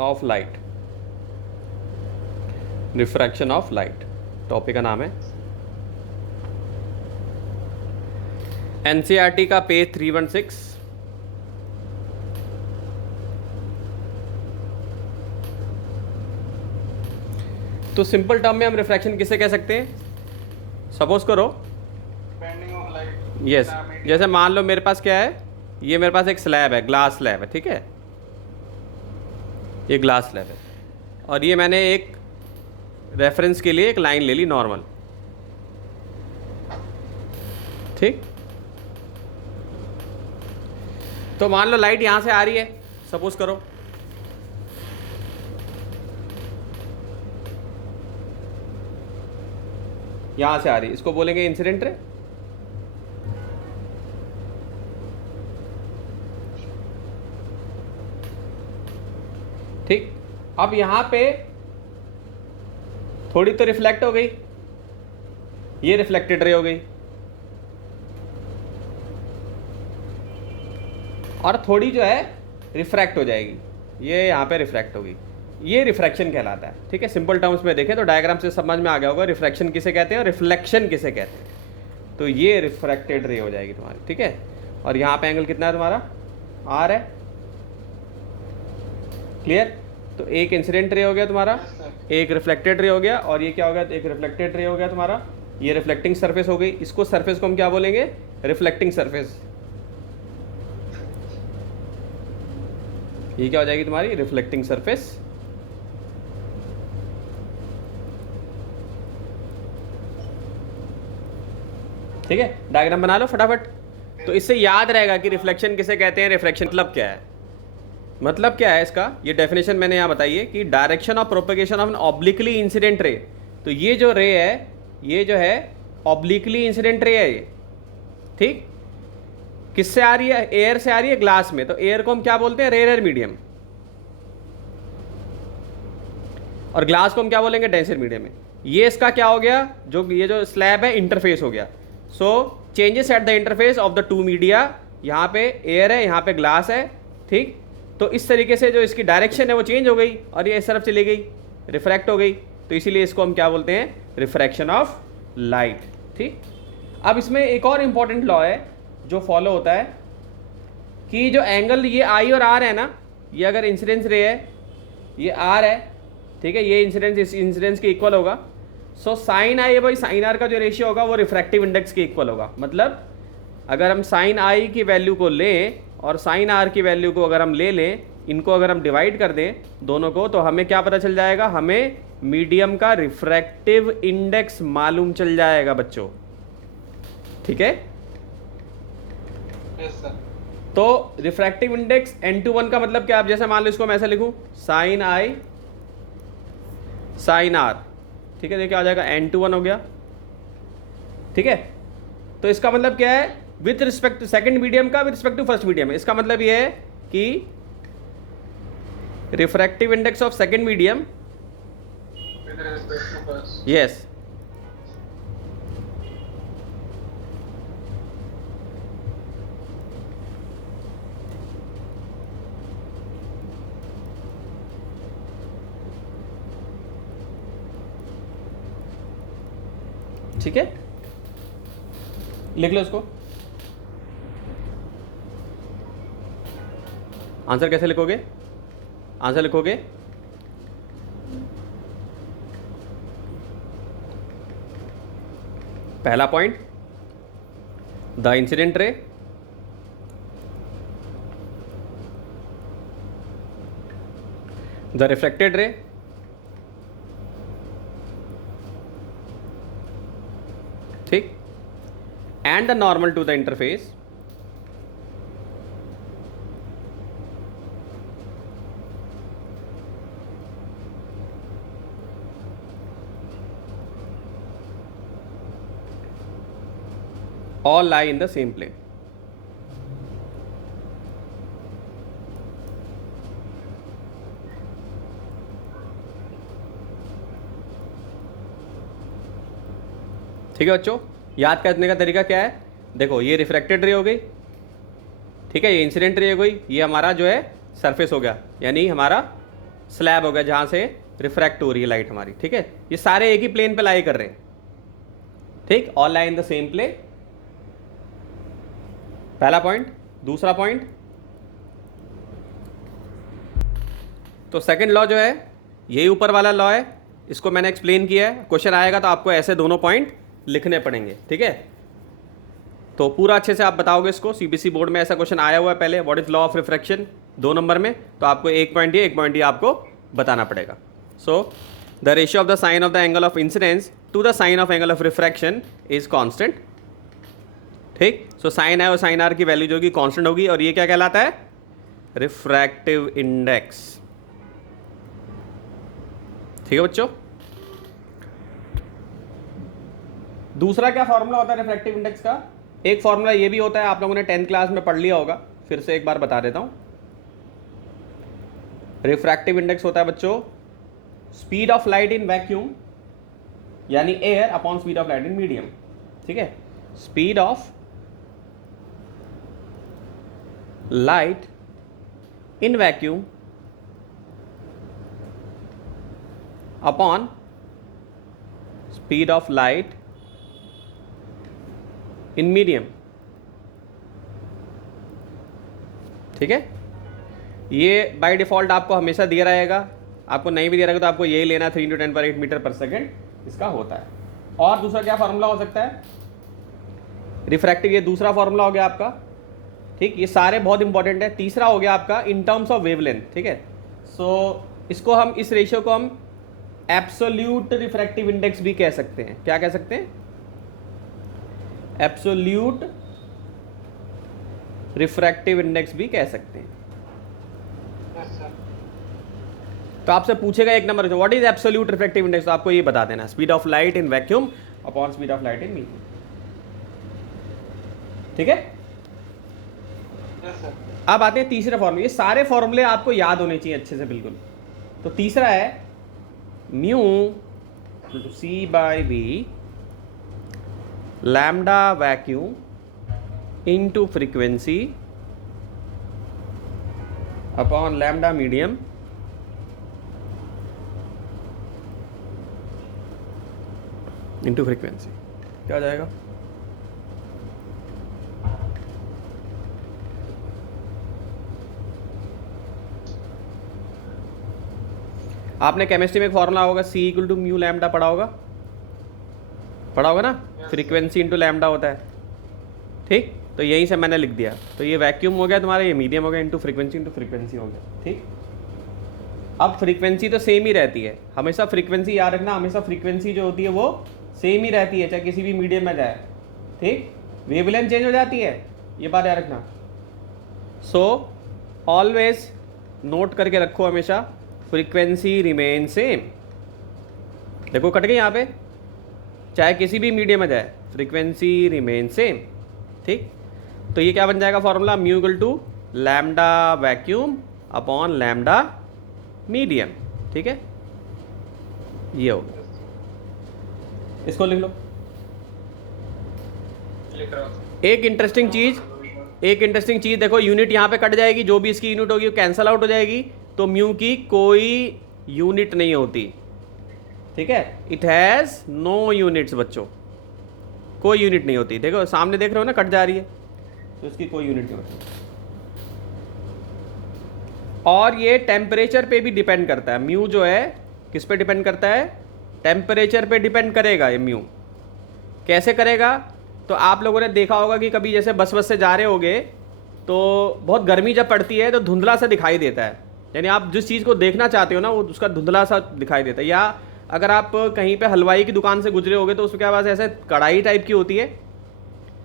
Of light, refraction of light topic का नाम है। एनसीईआरटी का पेज 316। तो सिंपल टर्म में हम रिफ्रैक्शन किसे कह सकते हैं? सपोज करो, यस, जैसे मान लो मेरे पास क्या है, ये मेरे पास एक स्लैब है, ग्लास स्लैब है, ठीक है, ये ग्लास स्लैब है, और ये मैंने एक रेफरेंस के लिए एक लाइन ले ली नॉर्मल, ठीक। तो मान लो लाइट यहां से आ रही है, सपोज करो, यहां से आ रही है, इसको बोलेंगे इंसिडेंट रे। ठीक, अब यहां पे थोड़ी तो रिफ्लेक्ट हो गई, ये रिफ्लेक्टेड रे हो गई, और थोड़ी जो है रिफ्रैक्ट हो जाएगी, ये यहाँ पे रिफ्रैक्ट होगी, ये रिफ्रैक्शन कहलाता है, ठीक है। सिंपल टर्म्स में देखें तो डायग्राम से समझ में आ गया होगा रिफ्रैक्शन किसे कहते हैं और रिफ्लेक्शन किसे कहते हैं। तो ये रिफ्रैक्टेड रे हो जाएगी तुम्हारी, ठीक है। और यहाँ पे एंगल कितना है तुम्हारा? आर है, क्लियर। तो एक इंसिडेंट रे हो गया तुम्हारा, एक रिफ्लेक्टेड रे हो गया, और ये क्या हो गया? एक रिफ्लेक्टेड रे हो गया तुम्हारा, ये रिफ्लेक्टिंग सरफेस हो गई। इसको सरफेस को हम क्या बोलेंगे? Reflecting surface. ये क्या हो जाएगी तुम्हारी? Reflecting surface. ठीक है, डायग्राम बना लो फटाफट। तो इससे याद रहेगा कि रिफ्लेक्शन किसे कहते हैं, रिफ्रैक्शन मतलब क्या है। मतलब क्या है इसका, ये डेफिनेशन मैंने यहाँ बताई है कि direction of propagation of an obliquely incident ray. तो ये जो रे है, ये जो है ऑब्लिकली इंसिडेंट रे है ये, ठीक। किससे आ रही है? एयर से आ रही है, ग्लास में। तो एयर को हम क्या बोलते हैं? Rare medium. और ग्लास को हम क्या बोलेंगे? डेंसर मीडियम में। ये इसका क्या हो गया? जो ये जो स्लैब है, इंटरफेस हो गया। So changes at the interface of the two media, यहाँ पे एयर है, यहाँ पे ग्लास है, ठीक। तो इस तरीके से जो इसकी डायरेक्शन है वो चेंज हो गई और ये इस तरफ चली गई, रिफ्रैक्ट हो गई। तो इसीलिए इसको हम क्या बोलते हैं? रिफ्रैक्शन ऑफ लाइट, ठीक। अब इसमें एक और इंपॉर्टेंट लॉ है जो फॉलो होता है कि जो एंगल ये आई और आर है ना, ये अगर इंसिडेंस रे है, ये आर है, ठीक है, ये इंसिडेंस इस इंसिडेंस के इक्वल होगा। सो साइन आई है भाई, साइन आर का जो रेशियो होगा वो रिफ्रैक्टिव इंडेक्स के इक्वल होगा। मतलब अगर हम साइन आई की वैल्यू को लें और साइन आर की वैल्यू को अगर हम ले लें, इनको अगर हम डिवाइड कर दें दोनों को, तो हमें क्या पता चल जाएगा? हमें मीडियम का रिफ्रैक्टिव इंडेक्स मालूम चल जाएगा बच्चों, ठीक है। Yes sir. तो रिफ्रैक्टिव इंडेक्स n/1 का मतलब क्या? आप जैसे मान लो इसको मैं ऐसे लिखूं, साइन आई साइन आर, ठीक है, देखिए आ जाएगा n/1 हो गया, ठीक है। तो इसका मतलब क्या है? With respect to second medium का with respect to first medium. इसका मतलब ये है कि refractive index of second medium, with respect to first. Yes, ठीक है, लिख लो इसको। आंसर कैसे लिखोगे? आंसर लिखोगे पहला point, the incident ray the reflected ray ठीक, and the normal to the interface, all lie in the same plane। ठीक है बच्चों, याद करने का तरीका क्या है? देखो, ये रिफ्रैक्टेड रे हो गई, ठीक है, ये इंसिडेंट रे हो गई, ये हमारा जो है सरफेस हो गया, यानी हमारा स्लैब हो गया जहां से रिफ्रैक्ट हो रही है लाइट हमारी, ठीक है। ये सारे एक ही प्लेन पे लाई कर रहे हैं, ठीक, all lie in the same plane. पहला पॉइंट। दूसरा पॉइंट, तो सेकंड लॉ जो है यही ऊपर वाला लॉ है, इसको मैंने एक्सप्लेन किया है। क्वेश्चन आएगा तो आपको ऐसे दोनों पॉइंट लिखने पड़ेंगे, ठीक है। तो पूरा अच्छे से आप बताओगे इसको, सीबीएसई बोर्ड में ऐसा क्वेश्चन आया हुआ है पहले, what is law of refraction 2 number में, तो आपको एक पॉइंट ये आपको बताना पड़ेगा। So the ratio of the sine of the angle of incidence to the sine of angle of refraction is constant, ठीक। सो साइन है और साइन आर की वैल्यू जो होगी कांस्टेंट होगी, और ये क्या कहलाता है, रिफ्रैक्टिव इंडेक्स, ठीक है बच्चों। दूसरा क्या फॉर्मूला होता है रिफ्रैक्टिव इंडेक्स का, एक फॉर्मूला ये भी होता है, आप लोगों ने 10th क्लास में पढ़ लिया होगा, फिर से एक बार बता देता हूं। रिफ्रैक्टिव इंडेक्स होता है बच्चों speed of light in vacuum यानी air upon speed of light in medium, ठीक है। Speed of light in vacuum upon speed of light in medium, ठीक है। ये बाय डिफॉल्ट आपको हमेशा दिया रहेगा, आपको नहीं भी दिया रहेगा तो आपको यही लेना, 3 × 10⁸ मीटर पर सेकेंड इसका होता है। और दूसरा क्या फॉर्मूला हो सकता है रिफ्रैक्टिव, ये दूसरा फॉर्मूला हो गया आपका, ठीक। ये सारे बहुत इंपॉर्टेंट है। तीसरा हो गया आपका इन टर्म्स ऑफ वेवलेंथ, ठीक है। सो इसको हम, इस रेशियो को हम एब्सोल्यूट रिफ्रैक्टिव इंडेक्स भी कह सकते हैं। क्या कह सकते हैं, एब्सोल्यूट रिफ्रैक्टिव इंडेक्स भी कह सकते हैं। तो आपसे पूछेगा एक number, what is absolute refractive index, तो आपको ये बता देना, speed of light in vacuum upon speed of light in medium, ठीक है। अब आते हैं तीसरे फॉर्मूले, ये सारे फॉर्मूले आपको याद होने चाहिए अच्छे से बिल्कुल। तो तीसरा है mu c by v lambda vacuum into frequency upon lambda medium into frequency, क्या आ जाएगा, आपने केमिस्ट्री में एक फॉर्मूला होगा C = म्यू लैम्डा पढ़ा होगा ना, फ्रीक्वेंसी इंटू लैम्डा होता है, ठीक। तो यहीं से मैंने लिख दिया, तो ये वैक्यूम हो गया तुम्हारा, ये मीडियम हो गया, इंटू फ्रीक्वेंसी हो गया, ठीक। अब फ्रीक्वेंसी तो सेम ही रहती है हमेशा, फ्रीक्वेंसी याद रखना, हमेशा फ्रीक्वेंसी जो होती है वो सेम ही रहती है चाहे किसी भी मीडियम में जाए, ठीक। वेवलेंथ चेंज हो जाती है, ये बात याद रखना। सो ऑलवेज नोट करके रखो हमेशा, फ्रीक्वेंसी रिमेन सेम। देखो कट गई यहाँ पे, चाहे किसी भी मीडियम में जाए फ्रीक्वेंसी रिमेन सेम, ठीक। तो ये क्या बन जाएगा formula, mu = lambda vacuum upon lambda medium, ठीक है। ये हो गया, इसको लिख लो। एक इंटरेस्टिंग चीज देखो, यूनिट यहाँ पे कट जाएगी, जो भी इसकी यूनिट होगी वो कैंसल आउट हो जाएगी, तो म्यू की कोई यूनिट नहीं होती, ठीक है। इट हैज नो यूनिट्स बच्चों, कोई यूनिट नहीं होती। देखो सामने देख रहे हो ना, कट जा रही है, तो इसकी कोई यूनिट नहीं होती। और ये टेम्परेचर पे भी डिपेंड करता है, म्यू जो है किस पे डिपेंड करता है, टेम्परेचर पे डिपेंड करेगा ये म्यू। कैसे करेगा, तो आप लोगों ने देखा होगा कि कभी जैसे बस से जा रहे होगे तो बहुत गर्मी जब पड़ती है तो धुंधला सा दिखाई देता है, यानी आप जिस चीज़ को देखना चाहते हो ना वो उसका धुंधला सा दिखाई देता है। या अगर आप कहीं पे हलवाई की दुकान से गुजरे होगे तो उसके पास ऐसे कढ़ाई टाइप की होती है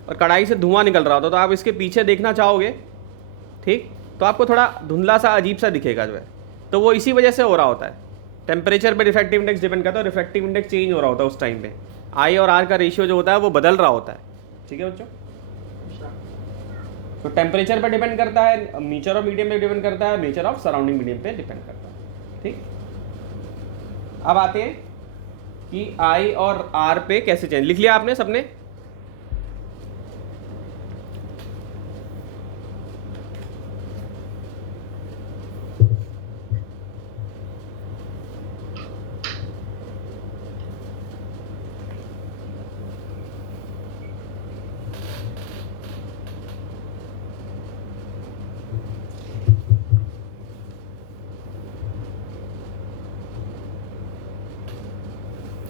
और कढ़ाई से धुआं निकल रहा होता है, तो आप इसके पीछे देखना चाहोगे, ठीक, तो आपको थोड़ा धुंधला सा अजीब सा दिखेगा जो है, तो वो इसी वजह से हो रहा होता है। टेम्परेचर पे रिफ्रैक्टिव इंडेक्स डिपेंड करता है, रिफ्रैक्टिव इंडेक्स चेंज हो रहा होता है उस टाइम पे, आई और आर का रेशियो जो होता है वो बदल रहा होता है, ठीक है बच्चों। तो टेम्परेचर पे डिपेंड करता है, नेचर ऑफ मीडियम पे डिपेंड करता है, नेचर ऑफ सराउंडिंग मीडियम पे डिपेंड करता है, ठीक। अब आते हैं कि आई और आर पे कैसे चेंज, लिख लिया आपने सबने,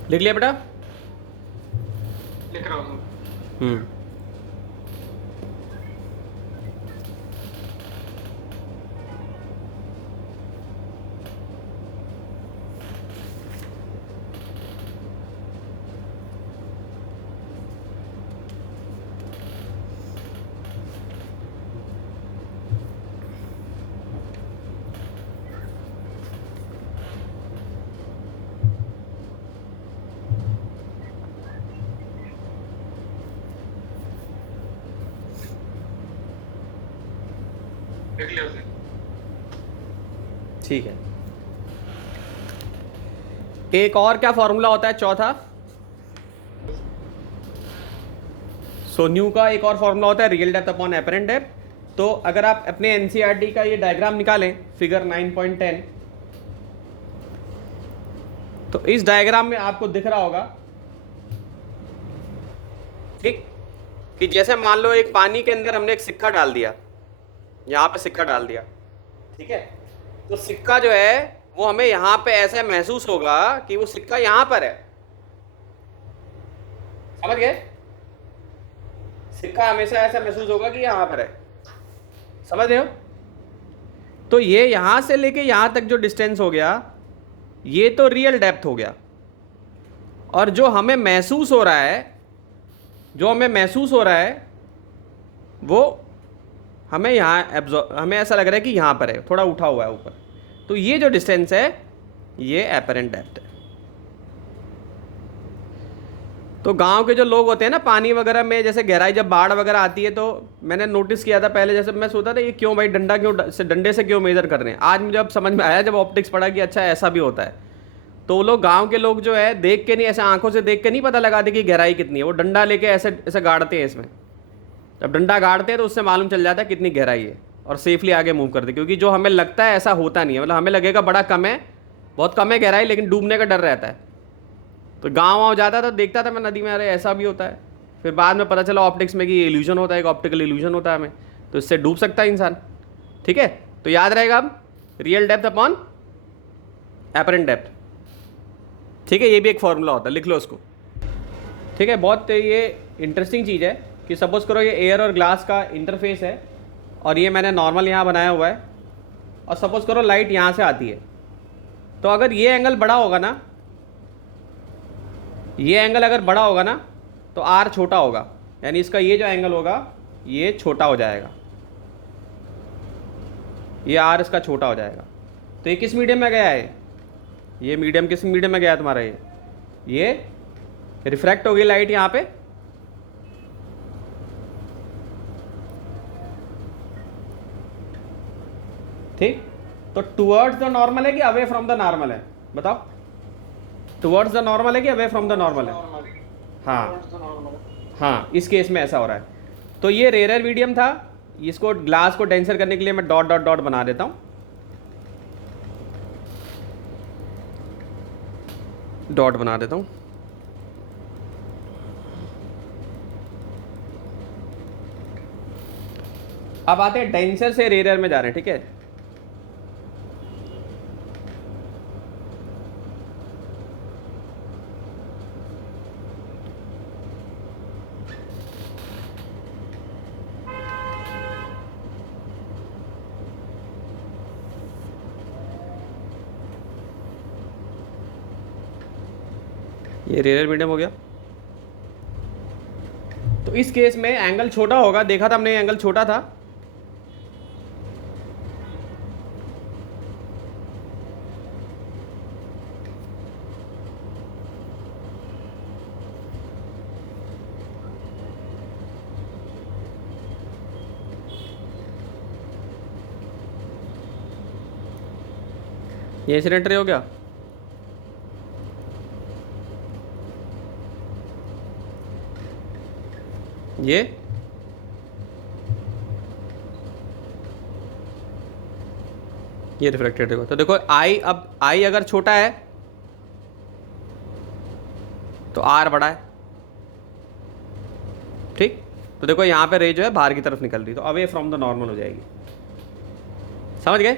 लिख लिया बेटा? लिख रहा हूँ। लिख लिया उसे। ठीक है। एक और क्या फॉर्मूला होता है चौथा? सो न्यू का एक और फॉर्मूला होता है real depth upon apparent depth. तो अगर आप अपने एनसीईआरटी का ये डायग्राम निकालें, फिगर 9.10, तो इस डायग्राम में आपको दिख रहा होगा, ठीक, कि जैसे मान लो एक पानी के अंदर हमने एक सिक्का डाल दिया, यहाँ पे सिक्का डाल दिया, ठीक है। तो सिक्का जो है वो हमें यहाँ पे ऐसे महसूस होगा कि वो सिक्का यहाँ पर है, समझ गए? सिक्का हमेशा ऐसा महसूस होगा कि यहाँ पर है, समझ रहे हो? तो ये यहाँ से लेके यहाँ तक जो डिस्टेंस हो गया, ये तो रियल डेप्थ हो गया। और जो हमें महसूस हो रहा है, वो हमें यहाँ हमें ऐसा लग रहा है कि यहाँ पर है, थोड़ा उठा हुआ है ऊपर। तो ये जो डिस्टेंस है ये एपरेंट डेप्थ है। तो गांव के जो लोग होते हैं ना, पानी वगैरह में जैसे गहराई जब बाढ़ वगैरह आती है, तो मैंने नोटिस किया था पहले, जैसे मैं सोचता था ये क्यों भाई डंडे से क्यों मेजर कर रहे हैं। आज मुझे अब समझ में आया जब ऑप्टिक्स पढ़ा कि अच्छा ऐसा भी होता है। तो वो लोग, गांव के लोग जो है, देख के नहीं, ऐसे आंखों से देख के नहीं पता लगाते कि गहराई कितनी है, वो डंडा लेके ऐसे ऐसे गाड़ते हैं इसमें। जब डंडा गाड़ते हैं तो उससे मालूम चल जाता है कितनी गहराई है, और सेफली आगे मूव करते, क्योंकि जो हमें लगता है ऐसा होता नहीं है। मतलब हमें लगेगा बड़ा कम है, बहुत कम है गहराई, लेकिन डूबने का डर रहता है। तो गाँव जाता था, देखता था मैं नदी में, अरे ऐसा भी होता है। फिर बाद में पता चला ऑप्टिक्स में कि इल्यूजन होता है, एक ऑप्टिकल इल्यूजन होता है हमें, तो इससे डूब सकता है इंसान। ठीक है, तो याद रहेगा अब real depth upon apparent depth. ठीक है, ये भी एक फॉर्मूला होता है, लिख लो उसको। ठीक है, बहुत ये इंटरेस्टिंग चीज़ है कि सपोज करो ये एयर और ग्लास का इंटरफेस है, और ये मैंने नॉर्मल यहाँ बनाया हुआ है, और सपोज करो लाइट यहाँ से आती है। तो अगर ये एंगल बड़ा होगा ना, ये एंगल अगर बड़ा होगा ना, तो आर छोटा होगा, यानी इसका ये जो एंगल होगा ये छोटा हो जाएगा, ये आर इसका छोटा हो जाएगा। तो ये किस मीडियम में गया है? ये मीडियम किस मीडियम में गया तुम्हारा? ये रिफ्रैक्ट हो गई लाइट यहाँ पे, ठीक। तो टुवर्ड्स द नॉर्मल है कि अवे फ्रॉम द नॉर्मल है? बताओ, टुवर्ड्स द नॉर्मल है कि अवे फ्रॉम द नॉर्मल है? हाँ, इस केस में ऐसा हो रहा है। तो ये रेयर मीडियम था, इसको ग्लास को डेंसर करने के लिए मैं डॉट डॉट डॉट बना देता हूँ, डॉट बना देता हूँ। अब आते हैं डेंसर से रेयर में जा रहे हैं, ठीक है। ये रेयर मीडियम हो गया। तो इस केस में एंगल छोटा होगा, देखा था हमने एंगल छोटा था, ये इंसिडेंट रे हो गया। ये रिफ्लेक्टेड देखो। तो देखो आई, अब आई अगर छोटा है तो आर बड़ा है, ठीक। तो देखो यहाँ पे रे जो है बाहर की तरफ निकल रही, तो अवे फ्रॉम द नॉर्मल हो जाएगी, समझ गए।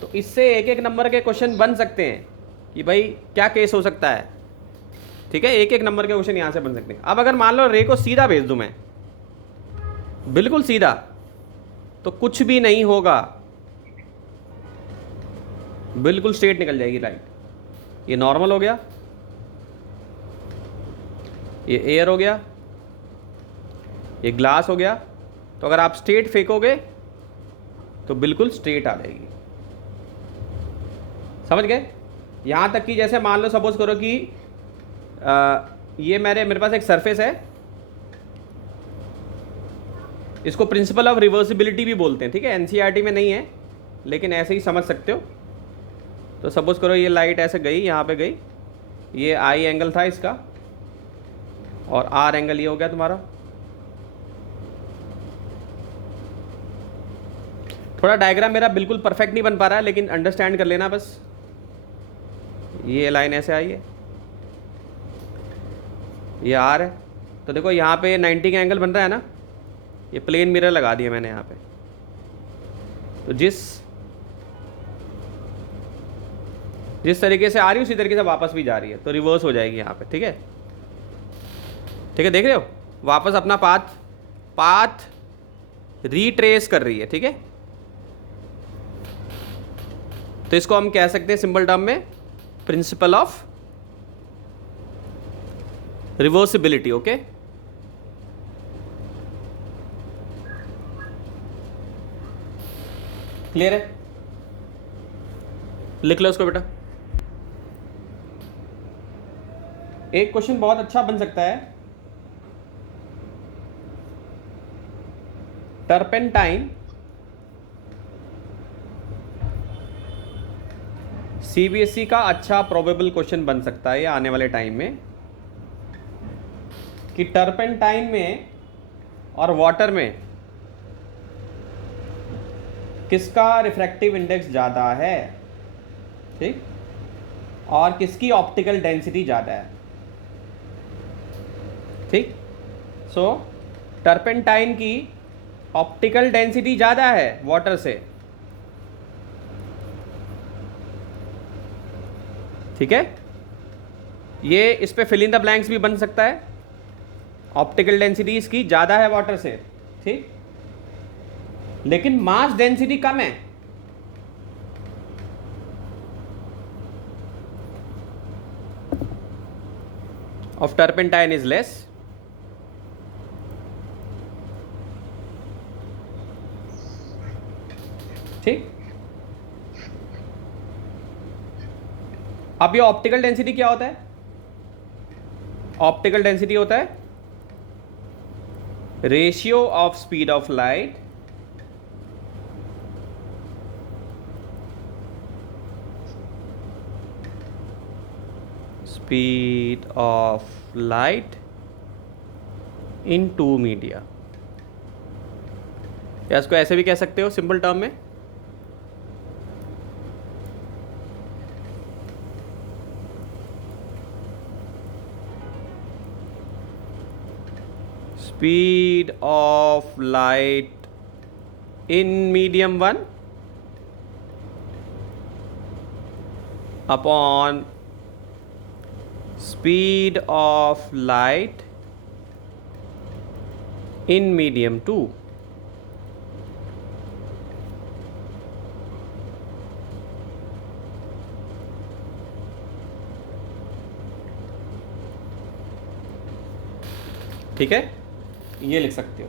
तो इससे एक एक नंबर के क्वेश्चन बन सकते हैं कि भाई क्या केस हो सकता है। ठीक है, एक एक नंबर के क्वेश्चन यहाँ से बन सकते हैं। अब अगर मान लो रे को सीधा भेज दूं मैं, बिल्कुल सीधा, तो कुछ भी नहीं होगा, बिल्कुल स्ट्रेट निकल जाएगी लाइट। ये नॉर्मल हो गया, ये एयर हो गया, ये ग्लास हो गया। तो अगर आप स्ट्रेट फेंकोगे तो बिल्कुल स्ट्रेट आ जाएगी। समझ गए? यहां तक कि जैसे मान लो सपोज करो कि ये मेरे पास एक सरफेस है, इसको प्रिंसिपल ऑफ रिवर्सिबिलिटी भी बोलते हैं। ठीक है, एनसीईआरटी में नहीं है लेकिन ऐसे ही समझ सकते हो। तो सपोज करो ये लाइट ऐसे गई, यहाँ पे गई, ये आई एंगल था इसका और आर एंगल ये हो गया तुम्हारा। थोड़ा डायग्राम मेरा बिल्कुल परफेक्ट नहीं बन पा रहा है लेकिन अंडरस्टैंड कर लेना बस। ये लाइन ऐसे आई है, ये आर है, तो देखो यहाँ पे 90 का एंगल बन रहा है ना, ये प्लेन मिरर लगा दिया मैंने यहाँ पे। तो जिस तरीके से आ रही है उसी तरीके से वापस भी जा रही है, तो रिवर्स हो जाएगी यहाँ पे। ठीक है, ठीक है, देख रहे हो, वापस अपना पाथ रीट्रेस कर रही है। ठीक है, तो इसको हम कह सकते हैं सिंपल टर्म में principle of reversibility. Okay, clear है? लिख लो उसको बेटा। एक क्वेश्चन बहुत अच्छा बन सकता है, टर्पेंटाइन सीबीएसई का अच्छा प्रोबेबल क्वेश्चन बन सकता है आने वाले टाइम में, कि टर्पेंटाइन में और वाटर में किसका रिफ्रैक्टिव इंडेक्स ज़्यादा है, ठीक, और किसकी ऑप्टिकल डेंसिटी ज़्यादा है। ठीक, सो टर्पेंटाइन की ऑप्टिकल डेंसिटी ज़्यादा है वाटर से। ठीक है, ये इस पे फिल इन द ब्लैंक्स भी बन सकता है, ऑप्टिकल डेंसिटी इसकी ज़्यादा है वाटर से। ठीक, लेकिन मास डेंसिटी कम है। Of turpentine is less. ठीक, अब ये ऑप्टिकल डेंसिटी क्या होता है? ऑप्टिकल डेंसिटी होता है ratio of speed of light speed of light in two media, या इसको ऐसे भी कह सकते हो सिंपल टर्म में, speed of light in medium 1 upon speed of light in medium 2। ठीक है, ये लिख सकते हो।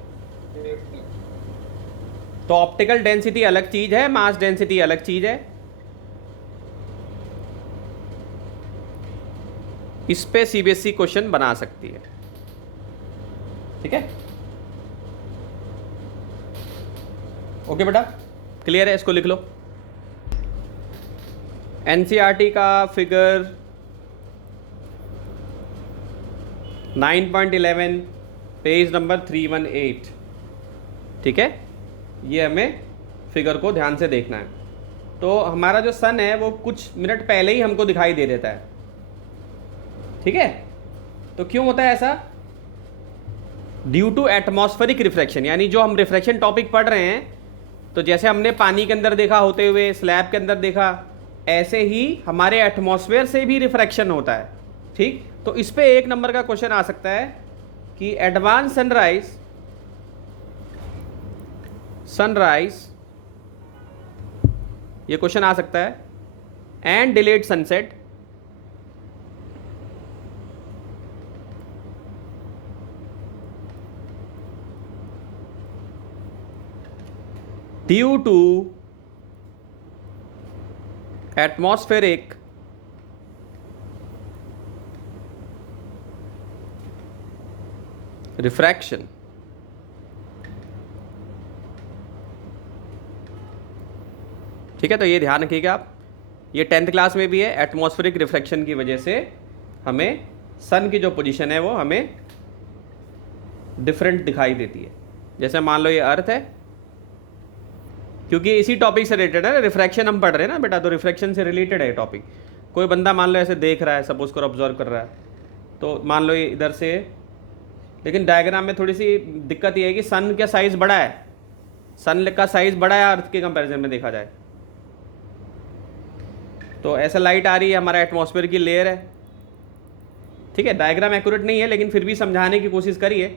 तो ऑप्टिकल डेंसिटी अलग चीज है, मास डेंसिटी अलग चीज है। इस पे सीबीएसई क्वेश्चन बना सकती है। ठीक है, ओके बेटा, क्लियर है? इसको लिख लो। एनसीईआरटी का फिगर 9.11 पेज नंबर 318। ठीक है, ये हमें फिगर को ध्यान से देखना है। तो हमारा जो सन है वो कुछ मिनट पहले ही हमको दिखाई दे देता है। ठीक है, तो क्यों होता है ऐसा? ड्यू टू एटमॉस्फेरिक रिफ्रैक्शन, यानी जो हम रिफ्रैक्शन टॉपिक पढ़ रहे हैं, तो जैसे हमने पानी के अंदर देखा होते हुए, स्लैब के अंदर देखा, ऐसे ही हमारे एटमॉस्फेयर से भी रिफ्रैक्शन होता है। ठीक। तो इस पे 1 नंबर का क्वेश्चन आ सकता है कि एडवांस सनराइज ये क्वेश्चन आ सकता है, and delayed sunset due to atmospheric refraction ठीक है। तो ये ध्यान रखिएगा आप, ये 10th क्लास में भी है। एटमॉस्फेरिक रिफ्रैक्शन की वजह से हमें सन की जो पोजीशन है वो हमें डिफरेंट दिखाई देती है। जैसे मान लो ये अर्थ है, क्योंकि इसी टॉपिक से रिलेटेड है, रिफ्रैक्शन हम पढ़ रहे हैं ना बेटा, तो रिफ्रैक्शन से रिलेटेड है टॉपिक। कोई बंदा मान लो ऐसे देख रहा है, सपोज कर ऑब्जर्व कर रहा है, तो मान लो ये इधर से, लेकिन डायग्राम में थोड़ी सी दिक्कत ये है कि सन का साइज़ बड़ा है, सन का साइज़ बड़ा है अर्थ के कंपैरिजन में देखा जाए। तो ऐसा लाइट आ रही है, हमारा एटमॉस्फेयर की लेयर है, ठीक है। डायग्राम एक्यूरेट नहीं है लेकिन फिर भी समझाने की कोशिश करिए।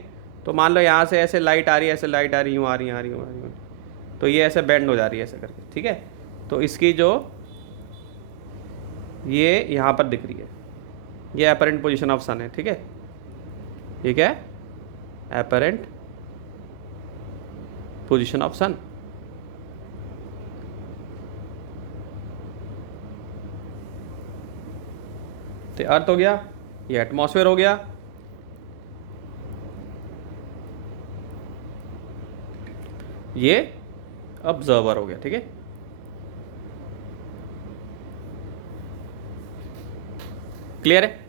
तो मान लो यहाँ से ऐसे लाइट आ रही है, ऐसे लाइट आ रही है, यूँ आ रही है, आ रही है, आ रही है, तो ये ऐसे बेंड हो जा रही है ऐसे करके, ठीक है। तो इसकी जो ये यहाँ पर दिख रही है, ये एपरेंट पोजीशन ऑफ सन है, ठीक है। ये क्या है? एपरेंट पोजीशन ऑफ सन। तो अर्थ हो गया, ये एटमॉस्फेयर हो गया, ये ऑब्जर्वर हो गया, ठीक है। क्लियर है?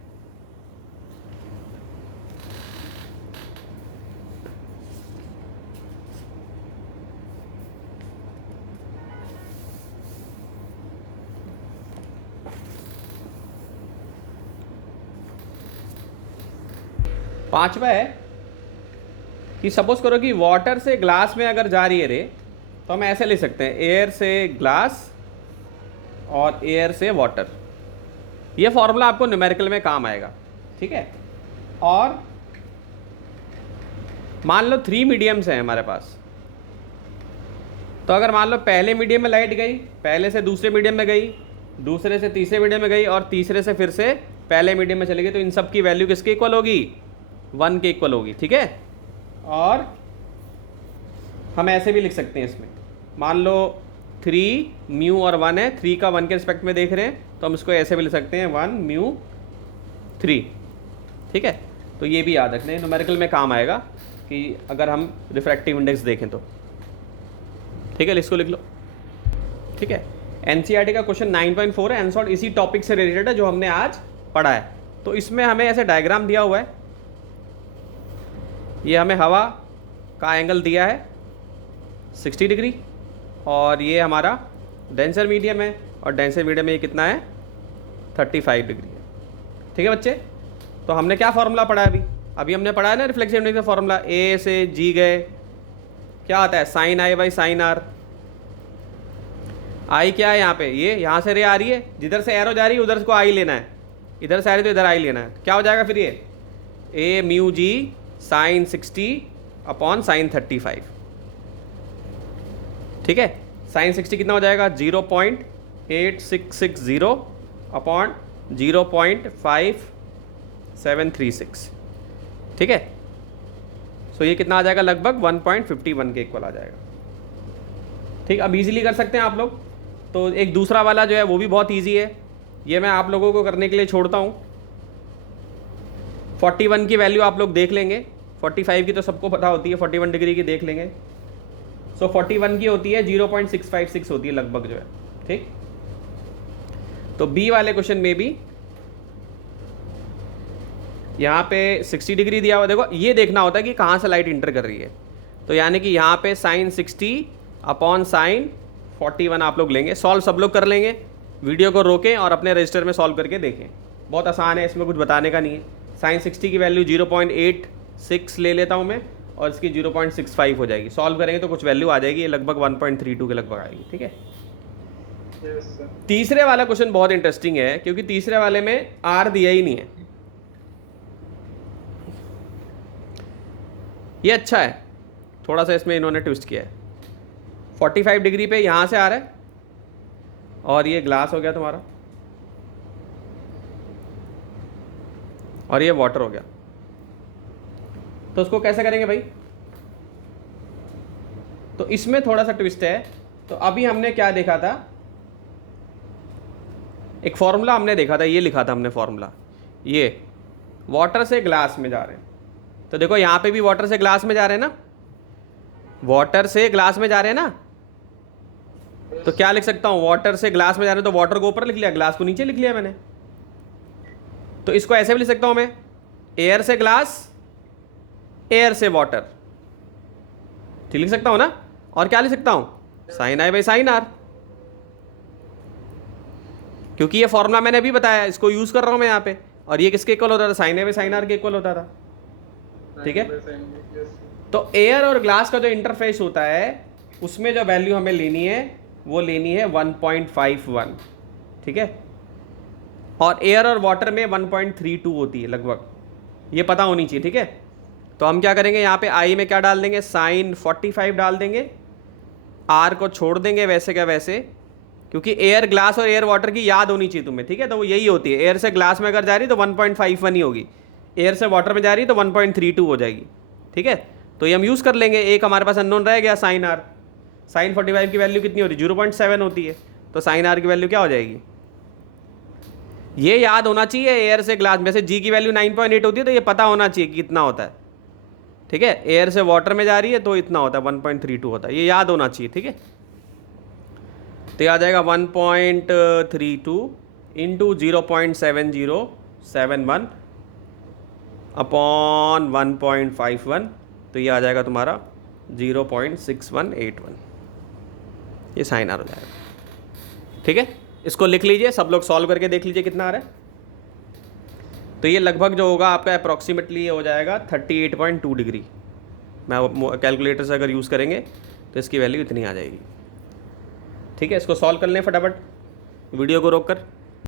पांचवा है कि सपोज करो कि वाटर से ग्लास में अगर जा रही है रे, तो हम ऐसे ले सकते हैं, एयर से ग्लास और एयर से वाटर। ये फॉर्मूला आपको न्यूमेरिकल में काम आएगा, ठीक है। और मान लो 3 मीडियम्स हैं हमारे पास, तो अगर मान लो पहले मीडियम में लाइट गई, पहले से दूसरे मीडियम में गई, दूसरे से तीसरे मीडियम में गई और तीसरे से फिर से पहले मीडियम में चली गई, तो इन सब की वैल्यू किसके इक्वल होगी? 1 के इक्वल होगी, ठीक है। और हम ऐसे भी लिख सकते हैं इसमें, मान लो 3 म्यू और 1 है, 3 का 1 के रिस्पेक्ट में देख रहे हैं, तो हम इसको ऐसे भी लिख सकते हैं 1 म्यू 3, ठीक है। तो ये भी याद रखना, न्यूमेरिकल में काम आएगा कि अगर हम रिफ्रैक्टिव इंडेक्स देखें तो, ठीक है। इसको लिख लो, ठीक है। एनसीईआरटी का क्वेश्चन 9.4 है, आंसर इसी टॉपिक से रिलेटेड है जो हमने आज पढ़ा है। तो इसमें हमें ऐसे डायग्राम दिया हुआ है, ये हमें हवा का एंगल दिया है 60 डिग्री, और ये हमारा डेंसर मीडियम है, और डेंसर मीडियम में ये कितना है? 35 डिग्री है, ठीक है बच्चे। तो हमने क्या फॉर्मूला पढ़ा है अभी हमने पढ़ा है ना रिफ्लेक्शन इंडेक्स का फॉर्मूला, ए से जी गए, क्या आता है? Sine i by sine r. I क्या है यहाँ पे? ये यहाँ से रे आ रही है, जिधर से एरो जा रही है उधर को आई लेना है, इधर से आ रही है तो इधर आई लेना है। क्या हो जाएगा फिर ये? ए mu G sign 60 upon sine 35, ठीक है। साइन 60 कितना हो जाएगा? 0.8660 अपॉन 0.5736, ठीक है। सो ये कितना आ जाएगा? लगभग 1.51 के इक्वल आ जाएगा, ठीक। अब इजीली कर सकते हैं आप लोग। तो एक दूसरा वाला जो है वो भी बहुत इजी है, ये मैं आप लोगों को करने के लिए छोड़ता हूँ। 41 की वैल्यू आप लोग देख लेंगे, 45 की तो सबको पता होती है, 41 डिग्री की देख लेंगे। सो 41 की होती है 0.656 होती है लगभग जो है, ठीक। तो बी वाले क्वेश्चन में भी यहाँ पे 60 डिग्री दिया हुआ, देखो ये देखना होता है कि कहाँ से लाइट इंटर कर रही है। तो यानी कि यहाँ पे साइन 60 अपॉन साइन 41 आप लोग लेंगे। सॉल्व सब लोग कर लेंगे, वीडियो को रोकें और अपने रजिस्टर में सॉल्व करके देखें, बहुत आसान है, इसमें कुछ बताने का नहीं है। साइन 60 की वैल्यू 0.86 ले लेता हूँ मैं, और इसकी 0.65 हो जाएगी। सॉल्व करेंगे तो कुछ वैल्यू आ जाएगी, ये लगभग 1.32 के लगभग आएगी, ठीक है। तीसरे वाला क्वेश्चन बहुत इंटरेस्टिंग है, क्योंकि तीसरे वाले में आर दिया ही नहीं है, ये अच्छा है, थोड़ा सा इसमें इन्होंने ट्विस्ट किया है। 45 डिग्री पे यहाँ से आ रहा है और ये ग्लास हो गया तुम्हारा और ये वाटर हो गया। तो उसको कैसे करेंगे भाई? तो इसमें थोड़ा सा ट्विस्ट है। तो अभी हमने क्या देखा था, एक फॉर्मूला हमने देखा था, ये लिखा था हमने फॉर्मूला, ये वाटर से ग्लास में जा रहे हैं। तो देखो यहाँ पे भी वाटर से ग्लास में जा रहे हैं ना, वाटर से ग्लास में जा रहे हैं ना। तो क्या लिख सकता हूँ, वाटर से ग्लास में जा रहे हैं तो वाटर को ऊपर लिख लिया, ग्लास को नीचे लिख लिया मैंने। तो इसको ऐसे भी लिख सकता हूँ मैं, एयर से ग्लास, एयर से वाटर, ठीक लिख सकता हूँ ना। और क्या लिख सकता हूँ, sine i by sine r, क्योंकि ये फॉर्मूला मैंने अभी बताया, इसको यूज कर रहा हूँ मैं यहाँ पे। और ये किसके इक्वल होता था, sine i by sine r के इक्वल होता था, ठीक है। तो एयर और ग्लास का जो इंटरफेस होता है उसमें जो वैल्यू हमें लेनी है वो लेनी है 1.51, ठीक है। और एयर और वाटर में 1.32 होती है लगभग, ये पता होनी चाहिए, ठीक है। तो हम क्या करेंगे, यहाँ पे आई में क्या डाल देंगे, साइन 45 डाल देंगे, आर को छोड़ देंगे वैसे क्या वैसे, क्योंकि एयर ग्लास और एयर वाटर की याद होनी चाहिए तुम्हें, ठीक है। तो वो यही होती है, एयर से ग्लास में अगर जा रही तो 1.51 ही होगी, एयर से वाटर में जा रही तो 1.32 हो जाएगी, ठीक है। तो ये हम यूज़ कर लेंगे। एक हमारे पास अननोन रह गया साइन आर, साइन 45 की वैल्यू कितनी होती है, 0.7 होती है। तो साइन आर की वैल्यू क्या हो जाएगी, ये याद होना चाहिए। एयर से ग्लास में से जी की वैल्यू 9.8 होती है, तो ये पता होना चाहिए कि कितना होता है, ठीक है। एयर से वाटर में जा रही है तो इतना होता है, 1.32 होता है, ये याद होना चाहिए, ठीक है। तो ये आ जाएगा 1.32 इंटू 0.7071 अपॉन 1.51, तो ये आ जाएगा तुम्हारा 0.6181, ये साइन आर हो जाएगा, ठीक है। इसको लिख लीजिए, सब लोग सॉल्व करके देख लीजिए कितना आ रहा है। तो ये लगभग जो होगा आपका अप्रॉक्सीमेटली ये हो जाएगा 38.2 डिग्री। मैं कैलकुलेटर से अगर यूज़ करेंगे तो इसकी वैल्यू इतनी आ जाएगी, ठीक है। इसको सॉल्व कर लें फटाफट वीडियो को रोक कर।